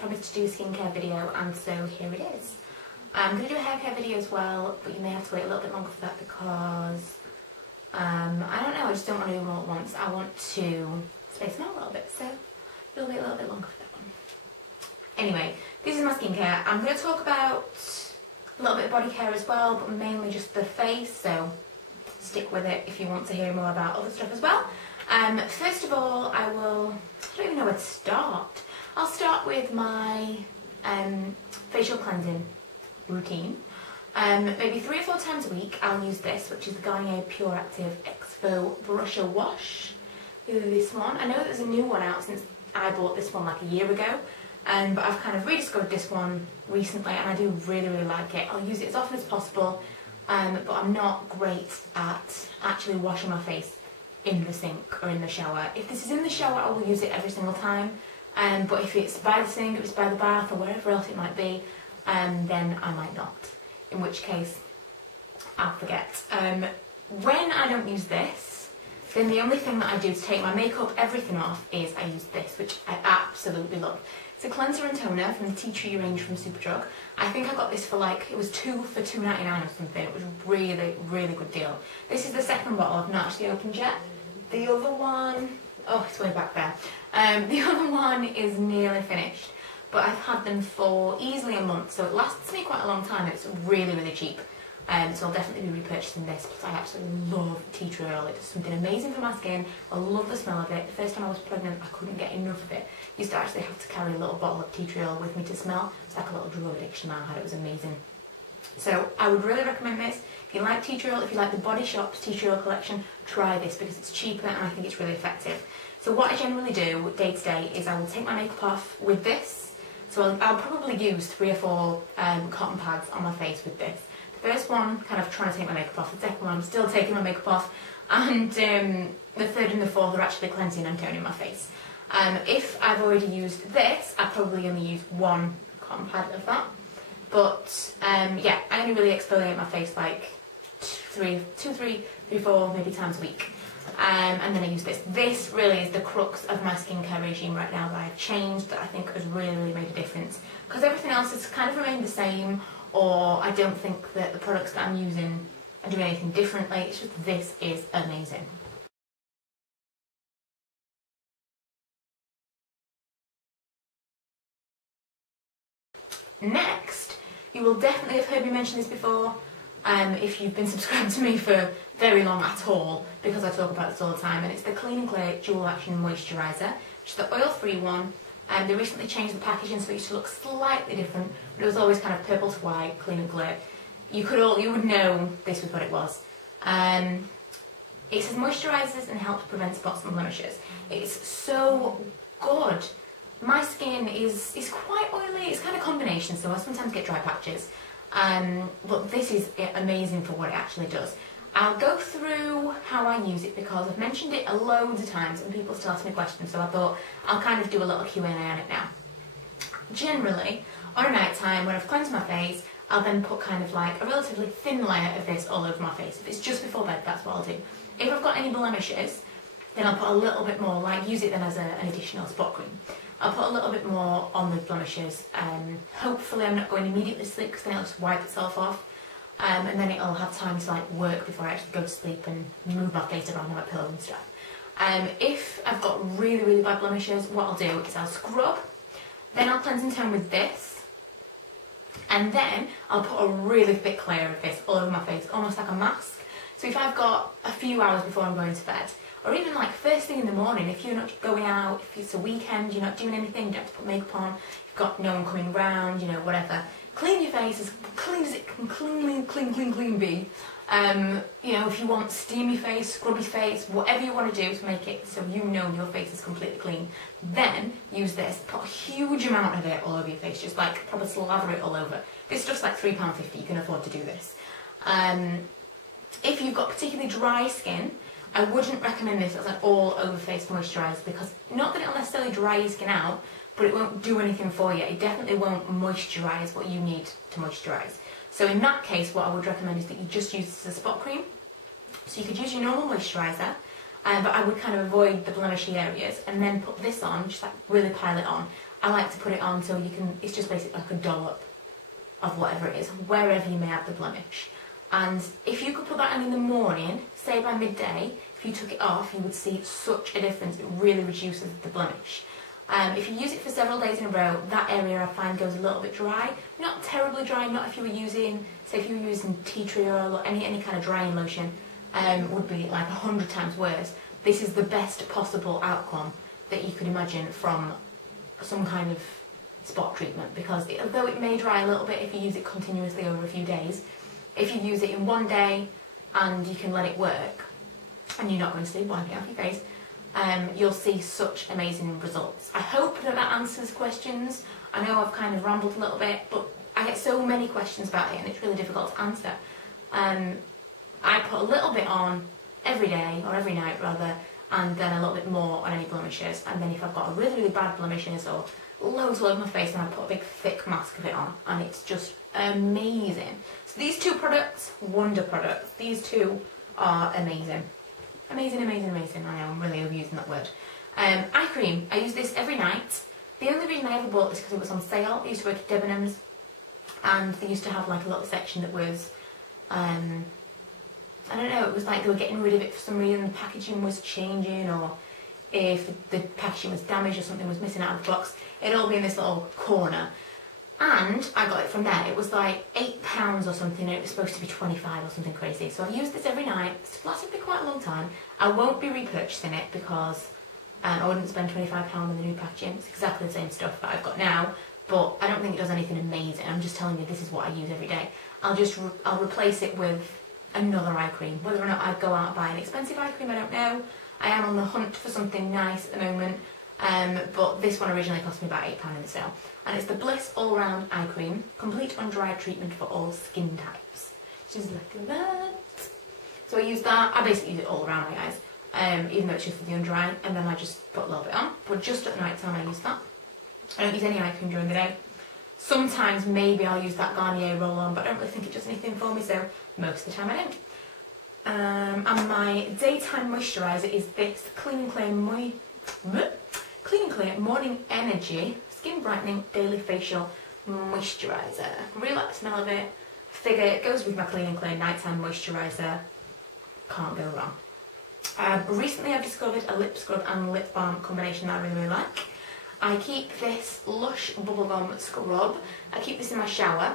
promised to do a skincare video, and so here it is. I'm going to do a hair care video as well, but you may have to wait a little bit longer for that because, I don't know, I just don't want to do them all at once. I want to space them out a little bit, so it'll wait a little bit longer for that one. Anyway, this is my skincare. I'm going to talk about a little bit of body care as well, but mainly just the face, so stick with it if you want to hear more about other stuff as well. First of all, I don't even know where to start. I'll start with my facial cleansing routine. Maybe 3 or 4 times a week I'll use this, which is the Garnier Pure Active Exfo Brusher Wash. This one. I know there's a new one out since I bought this one like a year ago, but I've kind of rediscovered this one recently and I do really like it. I'll use it as often as possible, but I'm not great at actually washing my face in the sink or in the shower. If this is in the shower, I will use it every single time, but if it's by the sink, if it's by the bath or wherever else it might be, then I might not, in which case I'll forget. When I don't use this, then the only thing that I do to take my makeup, everything off, is I use this, which I absolutely love. It's a cleanser and toner from the Tea Tree range from Superdrug. I think I got this for like, it was 2 for $2.99 or something. It was a really good deal. This is the second bottle I've not actually opened yet. The other one, oh, it's way back there. The other one is nearly finished, but I've had them for easily a month, so it lasts me quite a long time. It's really cheap. So I'll definitely be repurchasing this, plus I absolutely love tea tree oil. It does something amazing for my skin. I love the smell of it. The first time I was pregnant, I couldn't get enough of it. I used to actually have to carry a little bottle of tea tree oil with me to smell. It's like a little drug addiction that I had. It was amazing. So I would really recommend this. If you like tea tree oil, if you like the Body Shop's tea tree oil collection, try this because it's cheaper and I think it's really effective. So what I generally do day to day is I will take my makeup off with this. So I'll probably use 3 or 4 cotton pads on my face with this. First one, kind of trying to take my makeup off. The second one, I'm still taking my makeup off. And the third and the fourth are actually cleansing and toning my face. If I've already used this, I probably only use 1 cotton pad of that. But yeah, I only really exfoliate my face like 2, 3, 4 maybe times a week. And then I use this. This really is the crux of my skincare regime right now that I've changed, that I think has really made a difference. Because everything else has kind of remained the same, or I don't think that the products that I'm using are doing anything differently. It's just this is amazing. Next, you will definitely have heard me mention this before, if you've been subscribed to me for very long at all, because I talk about this all the time, and it's the Clean & Clear Dual Action Moisturiser, which is the oil-free one. They recently changed the packaging so it used to look slightly different, but it was always kind of purple to white, clean and clear. You would know this was what it was. It says moisturises and helps prevent spots and blemishes. It's so good. My skin is quite oily. It's kind of a combination, so I sometimes get dry patches. But this is amazing for what it actually does. I'll go through how I use it because I've mentioned it loads of times and people still ask me questions, so I thought I'll kind of do a little Q&A on it now. Generally, on a night time when I've cleansed my face, I'll then put kind of like a relatively thin layer of this all over my face. If it's just before bed, that's what I'll do. If I've got any blemishes, then I'll put a little bit more, like use it then as an additional spot cream. I'll put a little bit more on the blemishes. Hopefully I'm not going immediately to sleep because then it'll just wipe itself off. And then it'll have time to like work before I actually go to sleep and move my face around on my pillow and stuff. If I've got really bad blemishes, what I'll do is I'll scrub, then I'll cleanse and tone with this, and then I'll put a really thick layer of this all over my face, almost like a mask. So if I've got a few hours before I'm going to bed, or even like first thing in the morning, if you're not going out, if it's a weekend, you're not doing anything, you don't have to put makeup on, you've got no one coming round, you know, whatever. Clean your face as clean as it can clean be. You know, if you want steamy face, scrubby face, whatever you want to do to make it so you know your face is completely clean, then use this. Put a huge amount of it all over your face, just like probably slather it all over. This stuff's like £3.50, you can afford to do this. If you've got particularly dry skin, I wouldn't recommend this as an all-over face moisturiser because not that it'll necessarily dry your skin out, but it won't do anything for you. It definitely won't moisturise what you need to moisturise. So in that case, what I would recommend is that you just use this as a spot cream. So you could use your normal moisturiser, but I would kind of avoid the blemishy areas and then put this on, just like really pile it on. I like to put it on so you can, it's just basically like a dollop of whatever it is, wherever you may have the blemish. And if you could put that on in the morning, say by midday, if you took it off, you would see such a difference. It really reduces the blemish. If you use it for several days in a row, that area I find goes a little bit dry. Not terribly dry, not if you were using, say if you were using tea tree oil or any kind of drying lotion, would be like 100 times worse. This is the best possible outcome that you could imagine from some kind of spot treatment, because although it may dry a little bit if you use it continuously over a few days, if you use it in one day and you can let it work and you're not going to sleep wiping it off your face, you'll see such amazing results. I hope that answers questions. I know I've kind of rambled a little bit, but I get so many questions about it and it's really difficult to answer. I put a little bit on every day, or every night rather, and then a little bit more on any blemishes, and then if I've got a really bad blemishes or loads all over my face, then I put a big thick mask of it on, and it's just amazing. So these two products, wonder products, these two are amazing. Amazing, amazing, amazing. I know, I'm really overusing that word. Eye cream, I use this every night. The only reason I ever bought this because it was on sale. I used to work at Debenhams, and they used to have like a little section that was, I don't know, it was like they were getting rid of it for some reason, the packaging was changing, or if the packaging was damaged or something was missing out of the box, it'd all be in this little corner. And I got it from there. It was like £8 or something, and it was supposed to be 25 or something crazy. So I've used this every night. It's lasted me quite a long time. I won't be repurchasing it because I wouldn't spend £25 on the new packaging. It's exactly the same stuff that I've got now, but I don't think it does anything amazing. I'm just telling you this is what I use every day. I'll replace it with another eye cream. Whether or not I'd go out and buy an expensive eye cream, I don't know. I am on the hunt for something nice at the moment, but this one originally cost me about £8 in the sale. And it's the Bliss All Round Eye Cream, complete undry treatment for all skin types. Just like that. So I use that. I basically use it all around my eyes, even though it's just for the under eye, and then I just put a little bit on. But just at night time I use that. I don't use any eye cream during the day. Sometimes maybe I'll use that Garnier roll-on, but I don't really think it does anything for me, so most of the time I don't. And my daytime moisturiser is this Clean and Clear Morning Energy Skin Brightening Daily Facial Moisturiser. Really like the smell of it. Figure it goes with my Clean and Clear Nighttime Moisturiser. Can't go wrong. Recently I've discovered a lip scrub and lip balm combination that I really like. I keep this Lush Bubblegum Scrub. I keep this in my shower.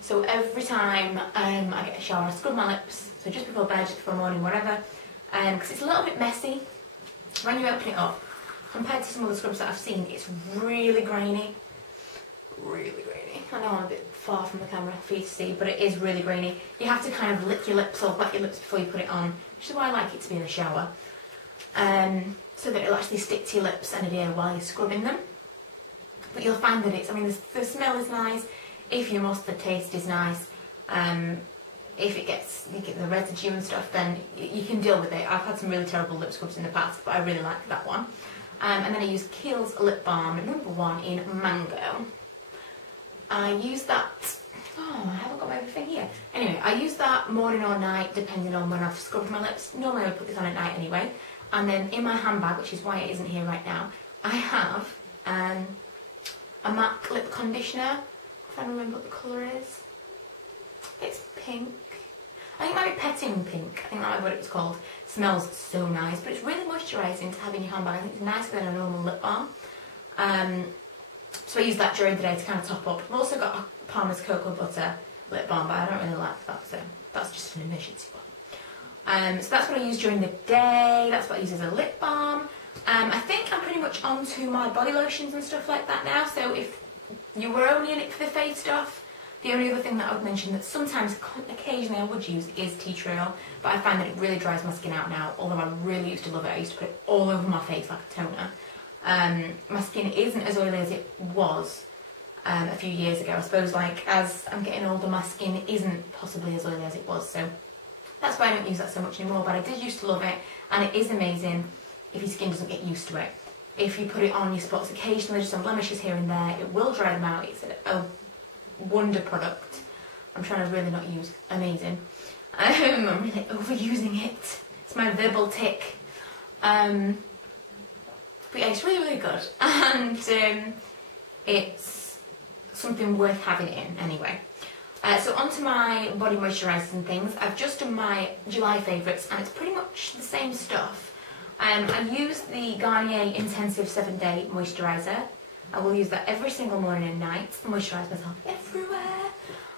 So every time I get a shower, I scrub my lips. So just before bed, before morning, whatever. Because it's a little bit messy when you open it up. Compared to some other scrubs that I've seen, it's really grainy. Really grainy. I know I'm a bit far from the camera for you to see, but it is really grainy. You have to kind of lick your lips or wet your lips before you put it on, which is why I like it to be in the shower. So that it'll actually stick to your lips and adhere while you're scrubbing them. But you'll find that it's, I mean, the smell is nice. If you must, the taste is nice. If you get the residue and stuff, then you can deal with it. I've had some really terrible lip scrubs in the past, but I really like that one. And then I use Kiehl's Lip Balm #1 in Mango. I use that, oh, I haven't got my thing here. Anyway, I use that morning or night, depending on when I've scrubbed my lips. Normally I would put this on at night anyway. And then in my handbag, which is why it isn't here right now, I have a MAC lip conditioner. If I remember what the colour is. It's pink. I think it might be Petting Pink. I think that might be what it was called. It smells so nice, but it's really moisturising to have in your handbag. I think it's nicer than a normal lip balm. So I use that during the day to kind of top up. I've also got a Palmer's Cocoa Butter lip balm, but I don't really like that, so that's just an emergency one. So that's what I use during the day. That's what I use as a lip balm. I think I'm pretty much onto my body lotions and stuff like that now. So if you were only in it for the face stuff, the only other thing that I would mention that sometimes, occasionally I would use is tea tree oil, but I find that it really dries my skin out now, although I really used to love it. I used to put it all over my face like a toner. My skin isn't as oily as it was a few years ago. I suppose like as I'm getting older, my skin isn't possibly as oily as it was, so that's why I don't use that so much anymore, but I did used to love it, and it is amazing if your skin doesn't get used to it. If you put it on your spots occasionally, just on blemishes here and there, it will dry them out. It's a wonder product. I'm trying to really not use amazing. I'm really overusing it. It's my verbal tick. But yeah, it's really, really good. And it's something worth having in anyway. So onto my body moisturisers and things. I've just done my July favourites, and it's pretty much the same stuff. I use the Garnier Intensive 7-Day Moisturiser. I will use that every single morning and night, moisturise myself everywhere.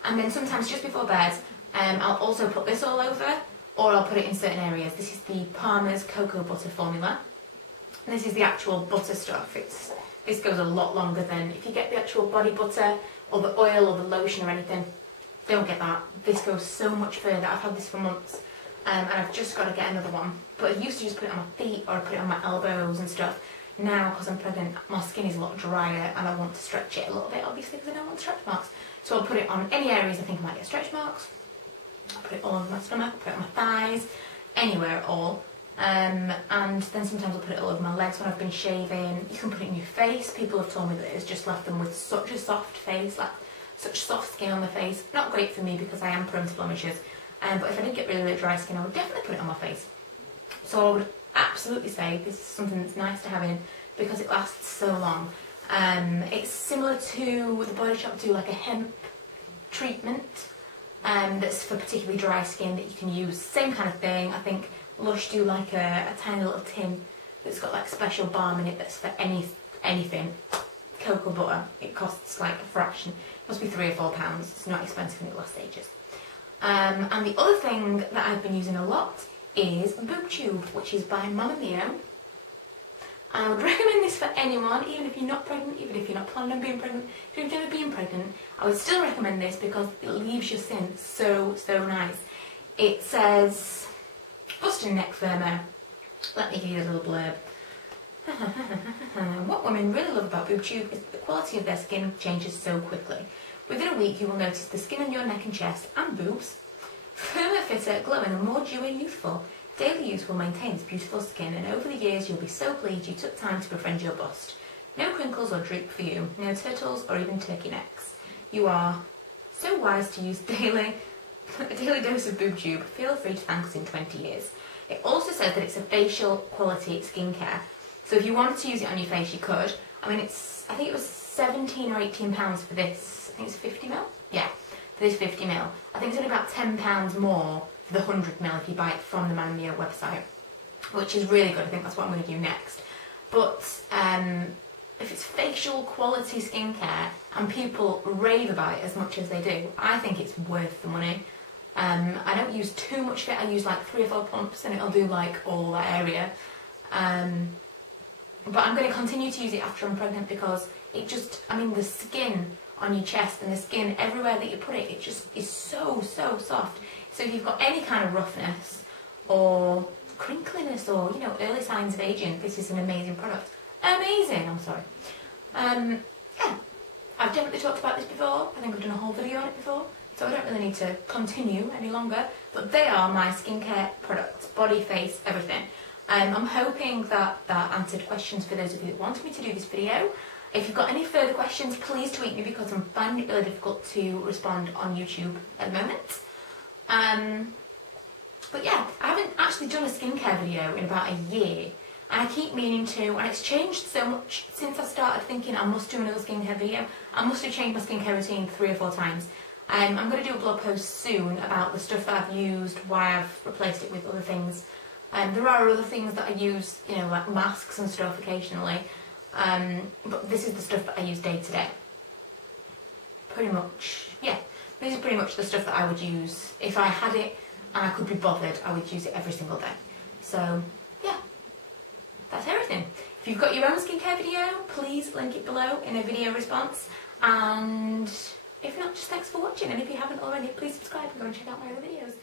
And then sometimes just before bed, I'll also put this all over, or I'll put it in certain areas. This is the Palmer's Cocoa Butter Formula. And this is the actual butter stuff. This goes a lot longer than, if you get the actual body butter, or the oil, or the lotion or anything, don't get that. This goes so much further. I've had this for months, and I've just got to get another one. But I used to just put it on my feet, or I put it on my elbows and stuff. Now, because I'm pregnant, my skin is a lot drier, and I want to stretch it a little bit, obviously, because I don't want stretch marks. So I'll put it on any areas I think I might get stretch marks. I'll put it all over my stomach, put it on my thighs, anywhere at all. And then sometimes I'll put it all over my legs when I've been shaving. You can put it in your face. People have told me that it's just left them with such a soft face, like such soft skin on the face. Not great for me because I am prone to blemishes. But if I did get really, really dry skin, I would definitely put it on my face. So I would absolutely say this is something that's nice to have in because it lasts so long. It's similar to the Body Shop do like a hemp treatment that's for particularly dry skin that you can use. Same kind of thing. I think Lush do like a tiny little tin that's got like special balm in it that's for anything. Cocoa butter. It costs like a fraction. It must be £3 or £4. It's not expensive and it lasts ages. And the other thing that I've been using a lot is Boob Tube, which is by Mama Mio. I would recommend this for anyone, even if you're not pregnant, even if you're not planning on being pregnant, if you've never been pregnant. I would still recommend this because it leaves your skin so, so nice. It says, busting neck firmer. Let me give you a little blurb. What women really love about Boob Tube is that the quality of their skin changes so quickly. Within a week you will notice the skin on your neck and chest and boobs firmer, fitter, glowing and more dewy and youthful. Daily use will maintain this beautiful skin, and over the years you'll be so pleased you took time to befriend your bust. No crinkles or droop for you, no turtles or even turkey necks. You are so wise to use a daily dose of Boob Tube. Feel free to thank us in 20 years. It also says that it's a facial quality skincare, so if you wanted to use it on your face you could. I mean, I think it was £17 or £18 for this. I think it's 50ml? Yeah, for this 50ml. I think it's only about £10 more for the 100ml if you buy it from the Mama Mio website, which is really good. I think that's what I'm going to do next. But if it's facial quality skincare and people rave about it as much as they do, I think it's worth the money. I don't use too much of it. I use like 3 or 4 pumps and it'll do like all that area. But I'm going to continue to use it after I'm pregnant because it just, I mean, the skin on your chest and the skin everywhere that you put it, it just is so, so soft. So if you've got any kind of roughness or crinkliness or, you know, early signs of aging, this is an amazing product. Amazing, I'm sorry. Yeah, I've definitely talked about this before. I think I've done a whole video on it before, so I don't really need to continue any longer. But they are my skincare products, body, face, everything. I'm hoping that answered questions for those of you that wanted me to do this video. If you've got any further questions, please tweet me because I'm finding it really difficult to respond on YouTube at the moment. But yeah, I haven't actually done a skincare video in about a year. And I keep meaning to, and it's changed so much since I started thinking I must do another skincare video. I must have changed my skincare routine 3 or 4 times. I'm going to do a blog post soon about the stuff that I've used, why I've replaced it with other things. There are other things that I use, you know, like masks and stuff occasionally. But this is the stuff that I use day to day. Pretty much, yeah. This is pretty much the stuff that I would use if I had it and I could be bothered. I would use it every single day. So, yeah. That's everything. If you've got your own skincare video, please link it below in a video response. And if not, just thanks for watching. And if you haven't already, please subscribe and go and check out my other videos.